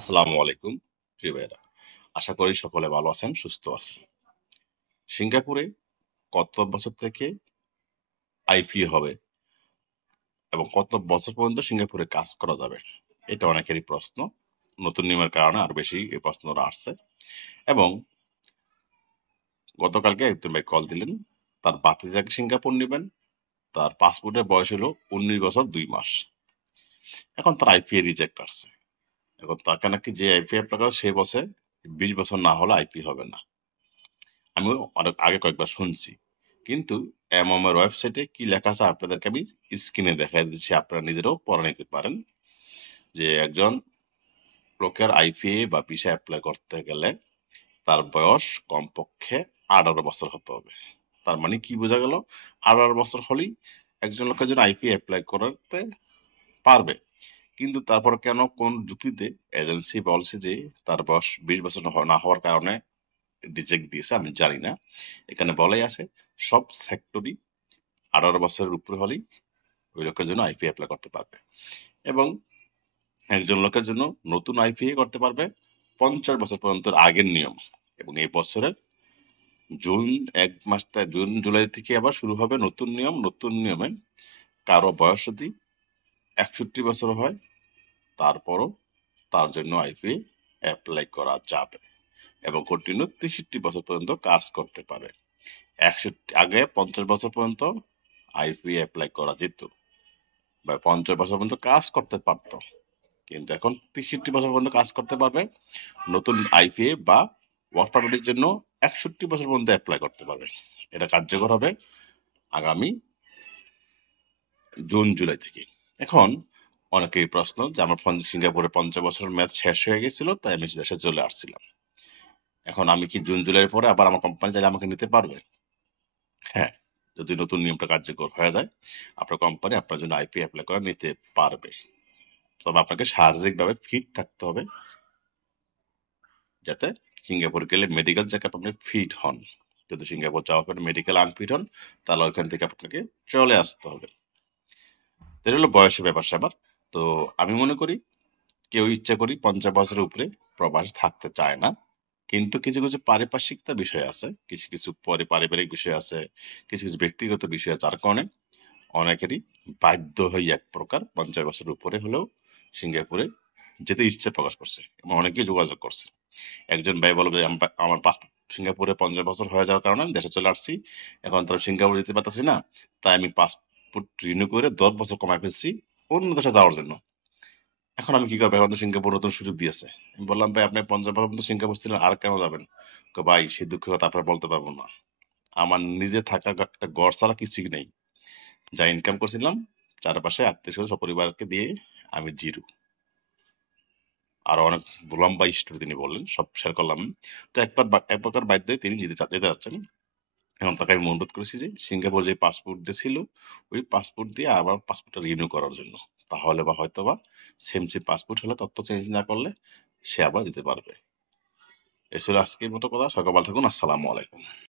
আসসালামু আলাইকুম প্রিয় ভাইয়েরা। আশা করি সকলে ভালো আছেন, সুস্থ আছেন। সিঙ্গাপুরে কত বছর থেকে আইপিও হবে এবং কত বছর পর্যন্ত সিঙ্গাপুরে কাজ করা যাবে? এটা অনেকেরই প্রশ্ন। নতুন নিয়মের কারণে আরো বেশি এই প্রশ্নটা আসছে। এবং গতকালকে একজন ভাই কল দিলেন, তার ভাতিজাকে সিঙ্গাপুর নেবেন, তার পাসপোর্টের বয়স হলো 19 বছর 2 মাস। এখন তার আইপিএ রিজেক্ট আসছে। এখন তাকে নাকি যে আইপি অ্যাপ্লাই করে সে বসে 20 বছর না হলে আইপি হবে না। আমিও অনেক আগে কয়েকবার শুনছি, কিন্তু এমএম-এর ওয়েবসাইটে কি লেখা আছে আপনাদেরকে আমি স্ক্রিনে দেখাই দিচ্ছি, আপনারা নিজেরাও পড়ে নিতে পারেন। যে একজন লোকের আইপিএ বা ভিসা অ্যাপ্লাই করতে গেলে তার বয়স কমপক্ষে 18 বছর হতে হবে। তার মানে কি বোঝা গেল? 18 বছর হলেই একজন লোকের জন্য আইপিএ অ্যাপ্লাই করতে পারবে। কিন্তু তারপর কেন কোন যুক্তিতে এজেন্সি বলছে যে তার বয়স 20 বছর না হওয়ার কারণে রিজেক্ট দিয়েছে, আমি জানি না। এখানে বলাই আছে সব সেক্টরই 18 বছরের উপরে হলেই ওই লোকের জন্য আইপি অ্যাপ্লাই করতে পারবে, এবং একজন লোকের জন্য নতুন আইপিএ করতে পারবে 50 বছর পর্যন্ত আগের নিয়ম। এবং এই বছরের জুন জুলাই থেকে আবার শুরু হবে নতুন নিয়ম। নতুন নিয়মে কারো বয়স যদি 61 বছর হয় তারপরও তার জন্য আইপিএ অ্যাপ্লাই করা যাবে এবং কন্টিনিউ 63 বছর পর্যন্ত কাজ করতে পারে। 61 আগে 50 বছর পর্যন্ত আইপি অ্যাপ্লাই করা যেত বা 50 বছর পর্যন্ত কাজ করতে পারতো, কিন্তু এখন 63 বছর পর্যন্ত কাজ করতে পারবে। নতুন আইপিএ বা ওয়ার্ক পারমিটের জন্য 61 বছর পর্যন্ত অ্যাপ্লাই করতে পারবে। এটা কার্যকর হবে আগামী জুন জুলাই থেকে। এখন অনেকেই প্রশ্ন যে আমার সিঙ্গাপুরে 50 বছরের মেয়াদ শেষ হয়ে গেছিল, তাই আমি দেশে চলে আসছিলাম। এখন আমি কি জুন জুলাইয়ের পরে আবার আমার কোম্পানি চাইলে আমাকে নিতে পারবে? হ্যাঁ, যদি নতুন নিয়মটা কার্যকর হয়ে যায় আপনার কোম্পানি আপনার জন্য আইপি অ্যাপ্লাই করে নিতে পারবে। তবে আপনাকে শারীরিকভাবে ফিট থাকতে হবে, যাতে সিঙ্গাপুর গেলে মেডিকেল চেক আপ আপনি ফিট হন। যদি সিঙ্গাপুর যাওয়ার পরে মেডিকেল আনফিট হন তাহলে ওইখান থেকে আপনাকে চলে আসতে হবে। এটা হলো বয়সের ব্যাপার স্যাপার। তো আমি মনে করি কেউ ইচ্ছা করি 50 বছরের উপরে প্রবাস থাকতে চায় না, কিন্তু কিছু কিছু পারিপার্শ্বিকতা বিষয় আছে, কিছু কিছু পারিবারিক বিষয় আছে, কিছু কিছু ব্যক্তিগত বিষয় আছে, যার কারণে অনেকেরই বাধ্য হয়ে এক প্রকার 50 বছরের উপরে হলেও সিঙ্গাপুরে যেতে ইচ্ছে প্রকাশ করছে এবং অনেকেই যোগাযোগ করছে। একজন ভাই বলবে আমার পাসপোর্ট সিঙ্গাপুরে 50 বছর হয়ে যাওয়ার কারণে আমি দেশে চলে আসছি, এখন তো সিঙ্গাপুর যেতে পারতেছি না, তাই আমি পাসপোর্ট রিনিউ করে 10 বছর কমায় ফেলছি অন্য দেশে যাওয়ার জন্য। এখন আমি কি করবো? এখন তো সিঙ্গাপুর নতুন সুযোগ দিয়েছে। আমি বললাম ভাই আপনি 50 বছর পর্যন্ত সিঙ্গাপুর ছিলেন, আর কেন যাবেন? ভাই সেই দুঃখের কথা আপনার বলতে পারবো না, আমার নিজে থাকা একটা ঘর ছাড়া কিছুই নেই। যা ইনকাম করছিলাম চারপাশে আত্মীয় স্বজন সপরিবারকে দিয়ে আমি জিরো। আরো অনেক লম্বা স্টোরি তিনি বললেন, সব শেয়ার করলাম। তো এক প্রকার বাধ্য হয়ে তিনি যেতে যাচ্ছেন। এখন তাকে আমি অনুরোধ করেছি যে সিঙ্গাপুর যে পাসপোর্ট দিয়েছিল ওই পাসপোর্ট দিয়ে আবার পাসপোর্টটা রিনিউ করার জন্য। তাহলে বা হয়তো বা সেম পাসপোর্ট হলে তথ্য চেঞ্জ না করলে সে আবার যেতে পারবে। এ ছিল আজকের মতো কথা। সকাল ভালো থাকুন। আসসালামু আলাইকুম।